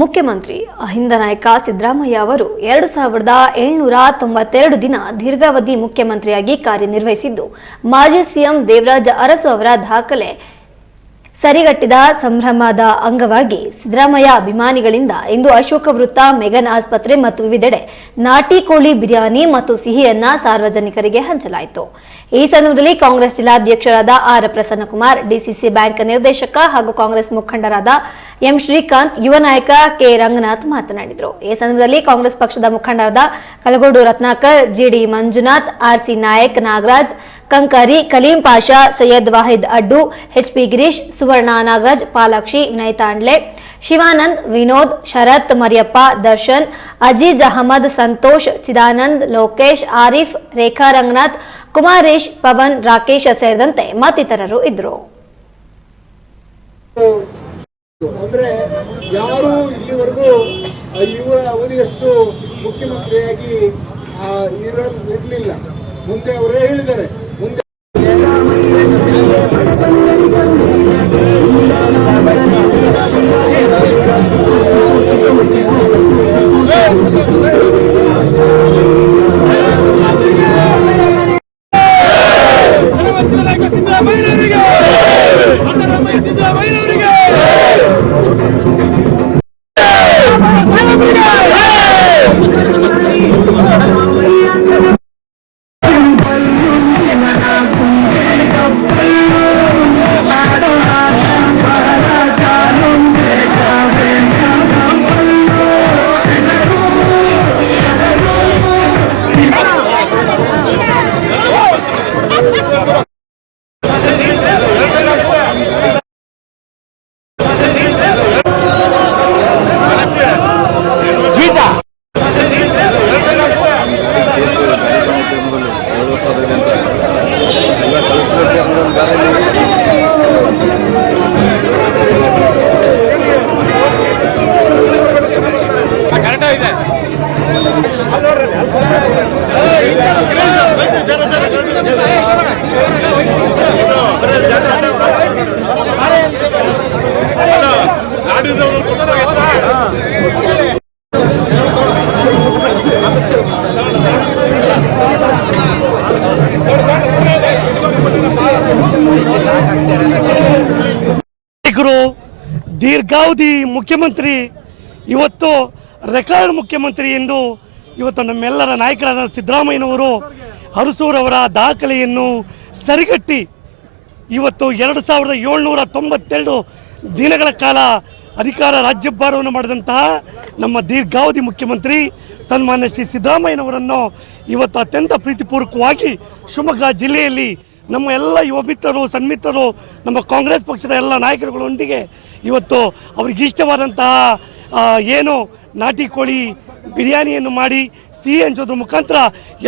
ಮುಖ್ಯಮಂತ್ರಿ ಅಹಿಂದ ನಾಯಕ ಸಿದ್ದರಾಮಯ್ಯ ಅವರು ಎರಡು ಸಾವಿರದ ಏಳ್ನೂರ ತೊಂಬತ್ತೆರಡು ದಿನ ದೀರ್ಘಾವಧಿ ಮುಖ್ಯಮಂತ್ರಿಯಾಗಿ ಕಾರ್ಯನಿರ್ವಹಿಸಿದ್ದು. ಮಾಜಿ ಸಿಎಂ ದೇವರಾಜ ಅರಸು ಅವರ ದಾಖಲೆ ಸರಿಗಟ್ಟಿದ ಸಂಭ್ರಮದ ಅಂಗವಾಗಿ ಸಿದ್ದರಾಮಯ್ಯ ಅಭಿಮಾನಿಗಳಿಂದ ಇಂದು ಅಶೋಕ ವೃತ್ತ, ಮೆಗನ್ ಆಸ್ಪತ್ರೆ ಮತ್ತು ವಿವಿಧೆಡೆ ನಾಟಿ ಕೋಳಿ ಬಿರಿಯಾನಿ ಮತ್ತು ಸಿಹಿಯನ್ನ ಸಾರ್ವಜನಿಕರಿಗೆ ಹಂಚಲಾಯಿತು. ಈ ಸಂದರ್ಭದಲ್ಲಿ ಕಾಂಗ್ರೆಸ್ ಜಿಲ್ಲಾಧ್ಯಕ್ಷರಾದ ಆರ್ ಪ್ರಸನ್ನಕುಮಾರ್, ಡಿಸಿಸಿ ಬ್ಯಾಂಕ್ ನಿರ್ದೇಶಕ ಹಾಗೂ ಕಾಂಗ್ರೆಸ್ ಮುಖಂಡರಾದ ಎಂ ಶ್ರೀಕಾಂತ್, ಯುವ ನಾಯಕ ಕೆ ರಂಗನಾಥ್ ಮಾತನಾಡಿದರು. ಈ ಸಂದರ್ಭದಲ್ಲಿ ಕಾಂಗ್ರೆಸ್ ಪಕ್ಷದ ಮುಖಂಡರಾದ Kalagodu Ratnakar GD Manjunath RC Naik Nagaraj Kankari, Kaleem Pasha, Syed Wahid Addu H P Girish, Suvarna ನಾಗಜ್ Palakshi, Vinay Tandle, Shivanand, Vinod, Sharath, Mariyappa, Darshan, Aziz Ahmed, Santosh, Chidanand, Lokesh, Arif, Rekha Ranganath, Kumaresh, Pavan, Rakesh ಸೇರಿದಂತೆ ಮತ್ತಿತರರು ಇದ್ದರು. ಅಂದ್ರೆ ಯಾರು ಇಲ್ಲಿವರೆಗೂ ಇವರ ಅವಧಿಯಷ್ಟು ಮುಖ್ಯಮಂತ್ರಿಯಾಗಿ ಇರಲಿಲ್ಲ. ಮುಂದೆ ಅವರೇ ಹೇಳಿದ್ದಾರೆ. ದೀರ್ಘಾವಧಿ ಮುಖ್ಯಮಂತ್ರಿ, ಇವತ್ತು ರೆಕಾರ್ಡ್ ಮುಖ್ಯಮಂತ್ರಿ ಎಂದು ಇವತ್ತು ನಮ್ಮೆಲ್ಲರ ನಾಯಕರಾದ ಸಿದ್ದರಾಮಯ್ಯನವರು ಅರಸೂರವರ ದಾಖಲೆಯನ್ನು ಸರಿಗಟ್ಟಿ ಇವತ್ತು ಎರಡು ಸಾವಿರದ ಏಳ್ನೂರ ತೊಂಬತ್ತೆರಡು ದಿನಗಳ ಕಾಲ ಅಧಿಕಾರ ರಾಜ್ಯಭಾರವನ್ನು ಮಾಡಿದಂತಹ ನಮ್ಮ ದೀರ್ಘಾವಧಿ ಮುಖ್ಯಮಂತ್ರಿ ಸನ್ಮಾನ್ಯ ಶ್ರೀ ಸಿದ್ದರಾಮಯ್ಯನವರನ್ನು ಇವತ್ತು ಅತ್ಯಂತ ಪ್ರೀತಿಪೂರ್ವಕವಾಗಿ ಶಿವಮೊಗ್ಗ ಜಿಲ್ಲೆಯಲ್ಲಿ ನಮ್ಮ ಎಲ್ಲ ಯುವ ಮಿತ್ರರು ಸನ್ಮಿತ್ರರು ನಮ್ಮ ಕಾಂಗ್ರೆಸ್ ಪಕ್ಷದ ಎಲ್ಲ ನಾಯಕರುಗಳೊಂದಿಗೆ ಇವತ್ತು ಅವರಿಗೆ ಇಷ್ಟವಾದಂತಹ ಏನು ನಾಟಿ ಕೋಳಿ ಬಿರಿಯಾನಿಯನ್ನು ಮಾಡಿ ಸಿಹಿ ಹಂಚೋದ್ರ ಮುಖಾಂತರ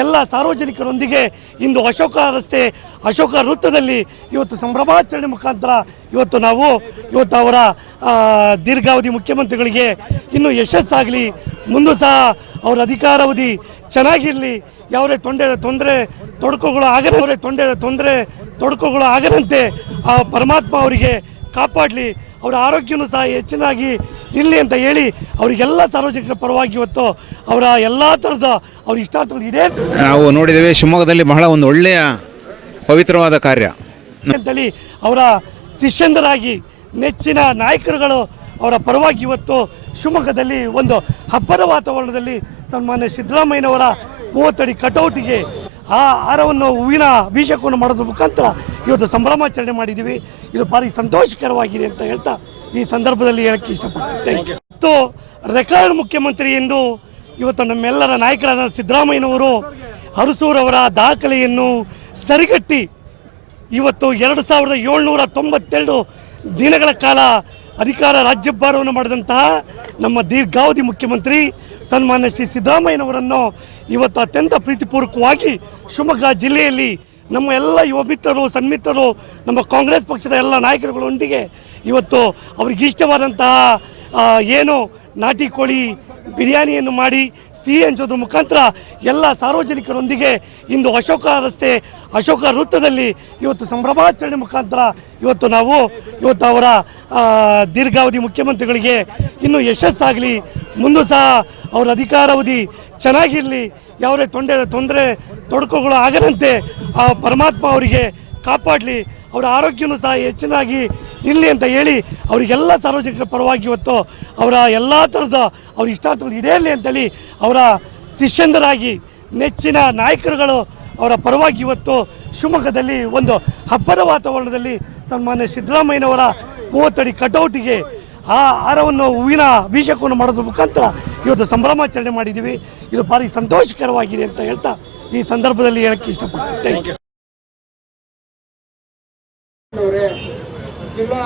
ಎಲ್ಲ ಸಾರ್ವಜನಿಕರೊಂದಿಗೆ ಇಂದು ಅಶೋಕ ರಸ್ತೆ, ಅಶೋಕ ವೃತ್ತದಲ್ಲಿ ಇವತ್ತು ಸಂಭ್ರಮಾಚರಣೆ ಮುಖಾಂತರ ಇವತ್ತು ನಾವು ಇವತ್ತು ಅವರ ದೀರ್ಘಾವಧಿ ಮುಖ್ಯಮಂತ್ರಿಗಳಿಗೆ ಇನ್ನೂ ಯಶಸ್ಸಾಗಲಿ, ಮುಂದೂ ಸಹ ಅವರ ಅಧಿಕಾರಾವಧಿ ಚೆನ್ನಾಗಿರಲಿ, ಯಾವುದೇ ತೊಂದರೆ ತೊಂದರೆ ತೊಡಕುಗಳು ಆಗದವರೆ ತೊಂದರೆ ತೊಂದರೆ ತೊಡಕುಗಳು ಆಗದಂತೆ ಆ ಪರಮಾತ್ಮ ಅವರಿಗೆ ಕಾಪಾಡಲಿ. ಅವರ ಆರೋಗ್ಯವೂ ಸಹ ಹೆಚ್ಚಿನಾಗಿ ಇರಲಿ ಅಂತ ಹೇಳಿ ಅವರಿಗೆಲ್ಲ ಸಾರ್ವಜನಿಕರ ಪರವಾಗಿ ಇವತ್ತು ಅವರ ಎಲ್ಲ ಥರದ ಅವ್ರ ಇಷ್ಟಾರ್ಥದ ಇದೇ. ನಾವು ನೋಡಿದ್ದೇವೆ ಶಿವಮೊಗ್ಗದಲ್ಲಿ ಬಹಳ ಒಂದು ಒಳ್ಳೆಯ ಪವಿತ್ರವಾದ ಕಾರ್ಯ. ಅಂತೇಳಿ ಅವರ ಶಿಷ್ಯಂದರಾಗಿ ನೆಚ್ಚಿನ ನಾಯಕರುಗಳು ಅವರ ಪರವಾಗಿ ಇವತ್ತು ಶಿವಮೊಗ್ಗದಲ್ಲಿ ಒಂದು ಹಬ್ಬದ ವಾತಾವರಣದಲ್ಲಿ ಸನ್ಮಾನ್ಯ ಸಿದ್ದರಾಮಯ್ಯನವರ ಮೂವತ್ತಡಿ ಕಟೌಟಿಗೆ ಆ ಹಾರವನ್ನು ಹೂವಿನ ಅಭಿಷೇಕವನ್ನು ಮಾಡೋದ್ರ ಮುಖಾಂತರ ಇವತ್ತು ಸಂಭ್ರಮಾಚರಣೆ ಮಾಡಿದ್ದೀವಿ. ಇದು ಭಾರಿ ಸಂತೋಷಕರವಾಗಿದೆ ಅಂತ ಹೇಳ್ತಾ ಈ ಸಂದರ್ಭದಲ್ಲಿ ಹೇಳಕ್ಕೆ ಇಷ್ಟಪಡ್ತೀನಿ. ಮತ್ತು ರೆಕಾರ್ಡ್ ಮುಖ್ಯಮಂತ್ರಿ ಎಂದು ಇವತ್ತು ನಮ್ಮೆಲ್ಲರ ನಾಯಕರಾದ ಸಿದ್ದರಾಮಯ್ಯನವರು ಅರಸೂರವರ ದಾಖಲೆಯನ್ನು ಸರಿಗಟ್ಟಿ ಇವತ್ತು ಎರಡು ಸಾವಿರದ ಏಳ್ನೂರ ತೊಂಬತ್ತೆರಡು ದಿನಗಳ ಕಾಲ ಅಧಿಕಾರ ರಾಜ್ಯಭಾರವನ್ನು ಮಾಡಿದಂತಹ ನಮ್ಮ ದೀರ್ಘಾವಧಿ ಮುಖ್ಯಮಂತ್ರಿ ಸನ್ಮಾನ್ಯ ಶ್ರೀ ಸಿದ್ದರಾಮಯ್ಯನವರನ್ನು ಇವತ್ತು ಅತ್ಯಂತ ಪ್ರೀತಿಪೂರ್ವಕವಾಗಿ ಶಿವಮೊಗ್ಗ ಜಿಲ್ಲೆಯಲ್ಲಿ ನಮ್ಮ ಎಲ್ಲ ಯುವ ಮಿತ್ರರು, ಸನ್ಮಿತ್ರರು, ನಮ್ಮ ಕಾಂಗ್ರೆಸ್ ಪಕ್ಷದ ಎಲ್ಲ ನಾಯಕರುಗಳೊಂದಿಗೆ ಇವತ್ತು ಅವರಿಗೆ ಇಷ್ಟವಾದಂತಹ ಏನು ನಾಟಿ ಕೋಳಿ ಬಿರಿಯಾನಿಯನ್ನು ಮಾಡಿ ಸಿಹಿ ಹಂಚೋದ್ರ ಮುಖಾಂತರ ಎಲ್ಲ ಸಾರ್ವಜನಿಕರೊಂದಿಗೆ ಇಂದು ಅಶೋಕ ರಸ್ತೆ, ಅಶೋಕ ವೃತ್ತದಲ್ಲಿ ಇವತ್ತು ಸಂಭ್ರಮಾಚರಣೆ ಮುಖಾಂತರ ಇವತ್ತು ನಾವು, ಇವತ್ತು ಅವರ ದೀರ್ಘಾವಧಿ ಮುಖ್ಯಮಂತ್ರಿಗಳಿಗೆ ಇನ್ನೂ ಯಶಸ್ಸಾಗಲಿ, ಮುಂದೂ ಸಹ ಅವರ ಅಧಿಕಾರಾವಧಿ ಚೆನ್ನಾಗಿರಲಿ, ಯಾವುದೇ ತೊಂದರೆ ತೊಂದರೆ, ತೊಡಕುಗಳು ಆಗದಂತೆ ಆ ಪರಮಾತ್ಮ ಅವರಿಗೆ ಕಾಪಾಡಲಿ, ಅವರ ಆರೋಗ್ಯನೂ ಸಹ ಹೆಚ್ಚಿನಾಗಿ ಇರಲಿ ಅಂತ ಹೇಳಿ ಅವರಿಗೆಲ್ಲ ಸಾರ್ವಜನಿಕರ ಪರವಾಗಿ ಇವತ್ತು ಅವರ ಎಲ್ಲ ಥರದ ಅವ್ರ ಇಷ್ಟಾರ್ಥಗಳು ಇರಲಿ ಅಂತೇಳಿ ಅವರ ಶಿಷ್ಯಂದರಾಗಿ ನೆಚ್ಚಿನ ನಾಯಕರುಗಳು ಅವರ ಪರವಾಗಿ ಇವತ್ತು ಶಿವಮೊಗ್ಗದಲ್ಲಿ ಒಂದು ಹಬ್ಬದ ವಾತಾವರಣದಲ್ಲಿ ಸನ್ಮಾನ್ಯ ಸಿದ್ದರಾಮಯ್ಯನವರ ಮೂವತ್ತಡಿ ಕಟೌಟಿಗೆ ಆ ಹಾರವನ್ನು ಹೂವಿನ ಅಭಿಷೇಕವನ್ನು ಮಾಡೋದ್ರ ಮುಖಾಂತರ ಇವತ್ತು ಸಂಭ್ರಮಾಚರಣೆ ಮಾಡಿದ್ದೀವಿ. ಇದು ಭಾರಿ ಸಂತೋಷಕರವಾಗಿದೆ ಅಂತ ಹೇಳ್ತಾ ಈ ಸಂದರ್ಭದಲ್ಲಿ ಹೇಳಕ್ಕೆ ಇಷ್ಟಪಡ್ತೀನಿ. ಥ್ಯಾಂಕ್ ಯು జిల్లా